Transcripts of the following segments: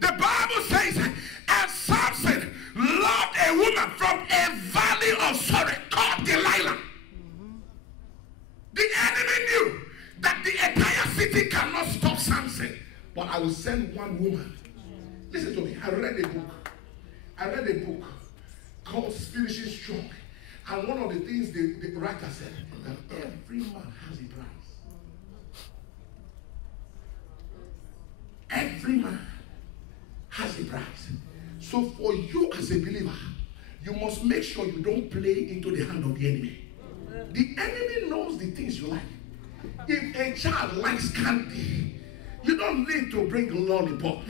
The Bible says, and Samson loved a woman from a valley of sorrow called Delilah. The enemy knew that the entire city cannot stop Samson, but I will send one woman. Listen to me. I read a book called Spiritually Strong, and one of the things the writer said, that every man has a price. Every man has a price. So for you as a believer, you must make sure you don't play into the hand of the enemy. The enemy knows the things you like. If a child likes candy, you don't need to bring lollipop.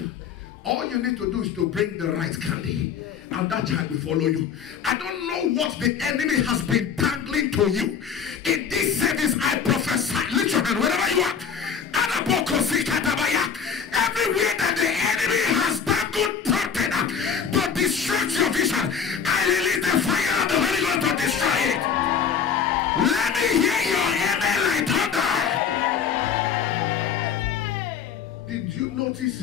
All you need to do is to bring the right candy, and that child will follow you. I don't know what the enemy has been dangling to you. In this service, I prophesy. Lift your hand wherever you are. Everywhere that the enemy has dangled threatened to distract your vision, I release the fire of the Holy Ghost to destroy it. Let me hear your amen like thunder. Did you notice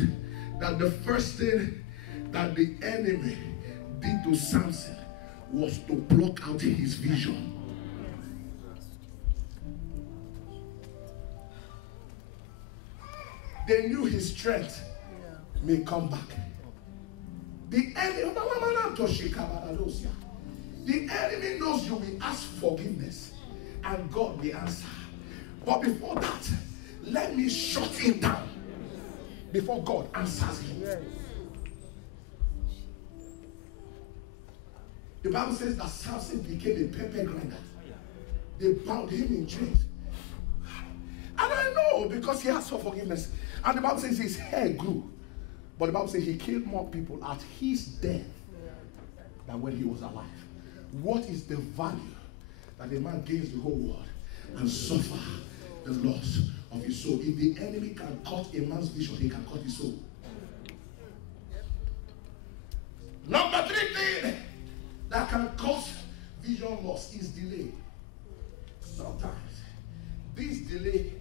that the first thing that the enemy did to Samson was to block out his vision? They knew his strength may come back. The enemy knows you will ask forgiveness and God will answer. But before that, let me shut him down before God answers him. The Bible says that Samson became a pepper grinder. They bound him in chains. And I know because he asked for forgiveness. And the Bible says his hair grew. But the Bible says he killed more people at his death than when he was alive. What is the value that a man gains the whole world and suffer the loss of his soul? If the enemy can cut a man's vision, he can cut his soul. Number 3 thing that can cause vision loss is delay. Sometimes this delay,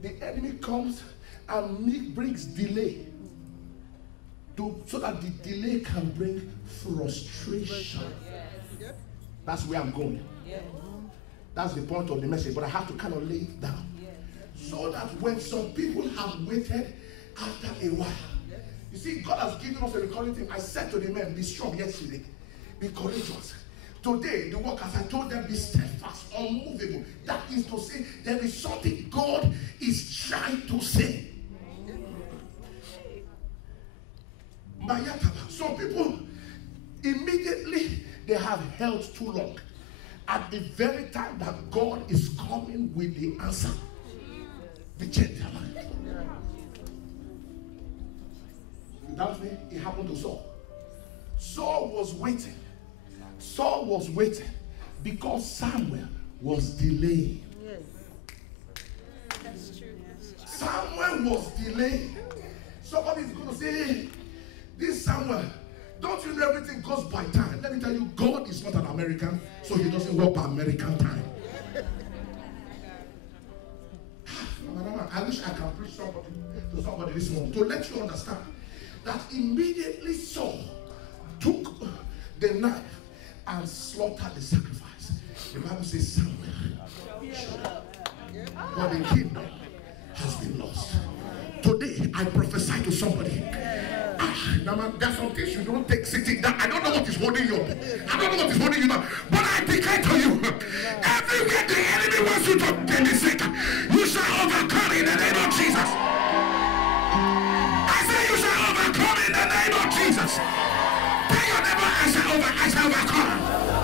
the enemy comes and brings delay so that the delay can bring frustration. That's where I'm going. That's the point of the message, but I have to kind of lay it down. So that when some people have waited after a while, you see, God has given us a recurring thing. I said to the men, be strong yesterday, be courageous. Today, the workers, I told them, be steadfast, unmovable. That is to say, there is something God is trying to say. Some people, immediately, they have held too long. At the very time that God is coming with the answer, they change their mind. Without me, it happened to Saul. Saul was waiting. Saul was waiting because Samuel was delaying. That's true. Samuel was delaying. Somebody is going to say, this Samuel, don't you know everything goes by time? Let me tell you, God is not an American, so he doesn't work by American time. I wish I can preach to somebody this morning to let you understand that immediately Saul took the knife and slaughtered the sacrifice. The Bible says Samuel shut up. But the kingdom has been lost. Today I prophesy to somebody. Now, man, there's some things you don't take sitting down. I don't know what is holding you up. I don't know what is holding you down. But I declare to you, everywhere the enemy wants you to get sick, you shall overcome in the name of Jesus. I say you shall overcome in the name of Jesus. Tell your neighbor, I shall overcome.